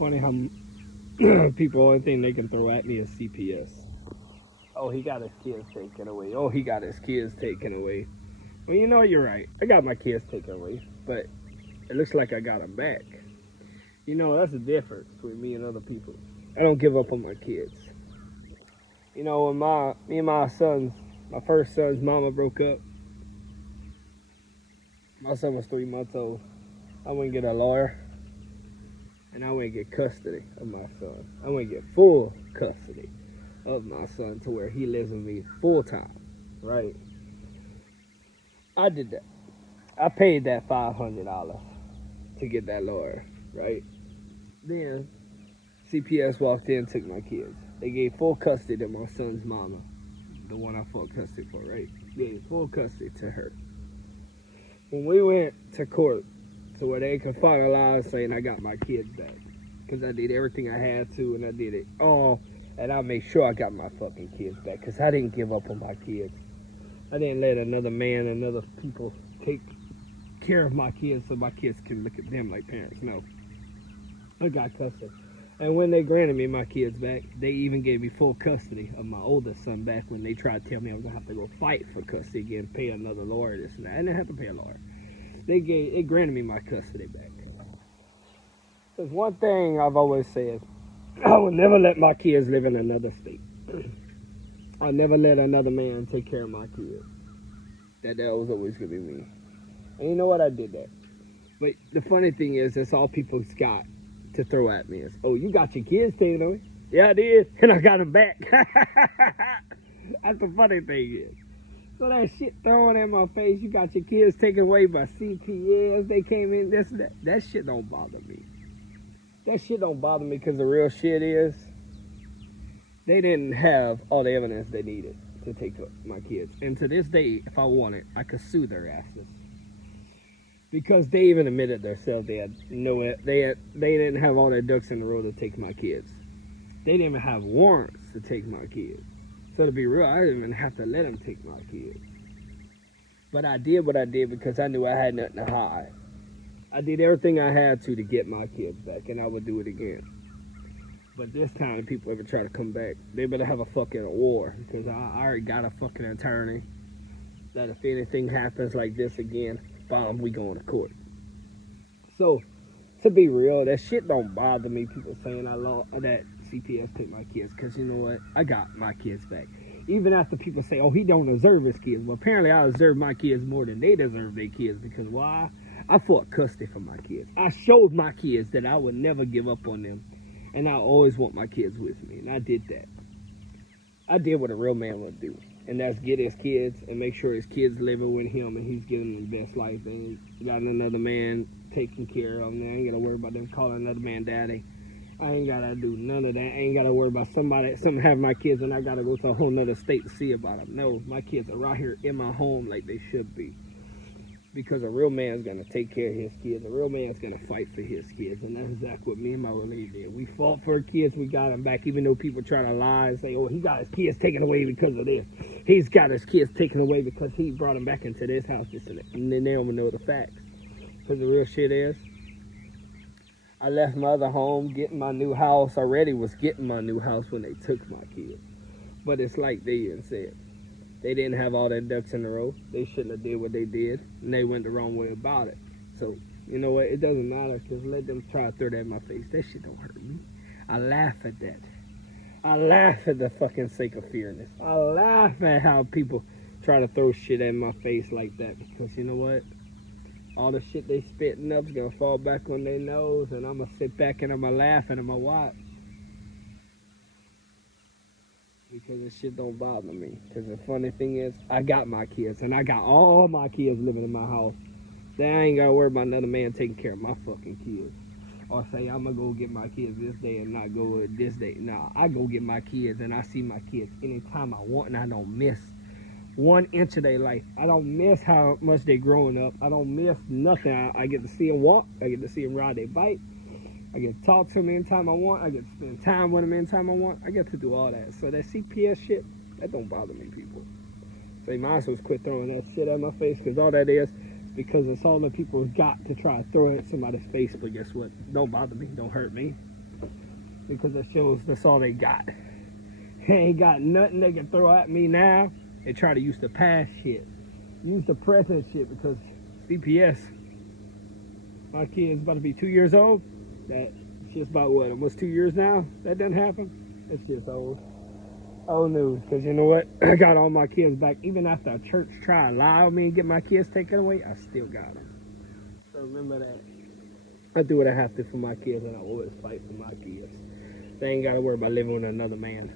funny how people only thing they can throw at me is CPS. Oh, he got his kids taken away. Oh, he got his kids taken away. Well, you know, you're right. I got my kids taken away, but it looks like I got them back. You know, that's the difference between me and other people. I don't give up on my kids. You know, when me and my first son's mama broke up, my son was 3 months old. I went and get a lawyer, and I went and get custody of my son. I went and get full custody of my son to where he lives with me full time, right? I did that. I paid that $500 to get that lawyer, right? Then CPS walked in and took my kids. They gave full custody to my son's mama, the one I fought custody for, right? They gave full custody to her. When we went to court, to where they could finalize saying I got my kids back, because I did everything I had to, and I did it all, and I made sure I got my fucking kids back, because I didn't give up on my kids. I didn't let another man and other people take care of my kids so my kids can look at them like parents. No. I got custody. And when they granted me my kids back, they even gave me full custody of my oldest son back when they tried to tell me I was going to have to go fight for custody again, pay another lawyer, this and that. I didn't have to pay a lawyer. It granted me my custody back. There's one thing I've always said. I would never let my kids live in another state. I never let another man take care of my kids. That was always going to be me. And you know what? I did that. But the funny thing is, that's all people's got to throw at me is, oh, you got your kids taken away? Yeah, I did. And I got them back. That's the funny thing is. So that shit thrown in my face, you got your kids taken away by CPS, they came in, this and that. That shit don't bother me. That shit don't bother me because the real shit is, they didn't have all the evidence they needed to take up my kids. And to this day, if I wanted, I could sue their asses. Because they even admitted themselves they didn't have all their ducks in a row to take my kids. They didn't even have warrants to take my kids. So to be real, I didn't even have to let them take my kids. But I did what I did because I knew I had nothing to hide. I did everything I had to get my kids back, and I would do it again. But this time, if people ever try to come back, they better have a fucking war, because I already got a fucking attorney that if anything happens like this again, bomb, we going to court. So, to be real, that shit don't bother me, people saying that CPS take my kids, because you know what? I got my kids back. Even after people say, oh, he don't deserve his kids. Well, apparently I deserve my kids more than they deserve their kids, because why? I fought custody for my kids. I showed my kids that I would never give up on them, and I always want my kids with me, and I did that. I did what a real man would do, and that's get his kids and make sure his kids living with him and he's giving them the best life. And got another man taking care of them. I ain't got to worry about them calling another man daddy. I ain't got to do none of that. I ain't got to worry about something having my kids and I got to go to a whole nother state to see about them. No, my kids are right here in my home like they should be. Because a real man's going to take care of his kids. A real man's going to fight for his kids. And that's exactly what me and my old lady did. We fought for our kids. We got them back. Even though people try to lie and say, oh, he got his kids taken away because of this. He's got his kids taken away because he brought them back into this house. And then they don't know the facts. Because the real shit is, I left my other home, getting my new house. Already was getting my new house when they took my kids. But it's like they even said. They didn't have all their ducks in a row. They shouldn't have did what they did, and they went the wrong way about it. So, you know what? It doesn't matter, because let them try to throw that in my face. That shit don't hurt me. I laugh at that. I laugh at the fucking sake of fearness. I laugh at how people try to throw shit in my face like that, because you know what? All the shit they spitting up is going to fall back on their nose, and I'm going to sit back and I'm going to laugh and I'm going to watch. Because this shit don't bother me. Because the funny thing is, I got my kids, and I got all my kids living in my house. Then I ain't got to worry about another man taking care of my fucking kids. Or say, I'm going to go get my kids this day and not go this day. Nah, I go get my kids, and I see my kids anytime I want, and I don't miss 1 inch of their life. I don't miss how much they growing up. I don't miss nothing. I get to see them walk. I get to see them ride their bike. I get to talk to them anytime I want. I get to spend time with them anytime I want. I get to do all that. So that CPS shit, that don't bother me, people. So you might as well quit throwing that shit at my face, because all that is, because it's all the people got to try to throw it at somebody's face. But guess what? Don't bother me. Don't hurt me. because it shows that's all they got. They ain't got nothing they can throw at me now. They try to use the past shit. Use the present shit because CPS, my kid's about to be 2 years old. That shit's about what, almost 2 years now? That didn't happen? That shit's old. Old news. Because you know what? I got all my kids back. Even after a church tried to lie on me and get my kids taken away, I still got them. So remember that. I do what I have to for my kids, and I always fight for my kids. They ain't got to worry about living with another man.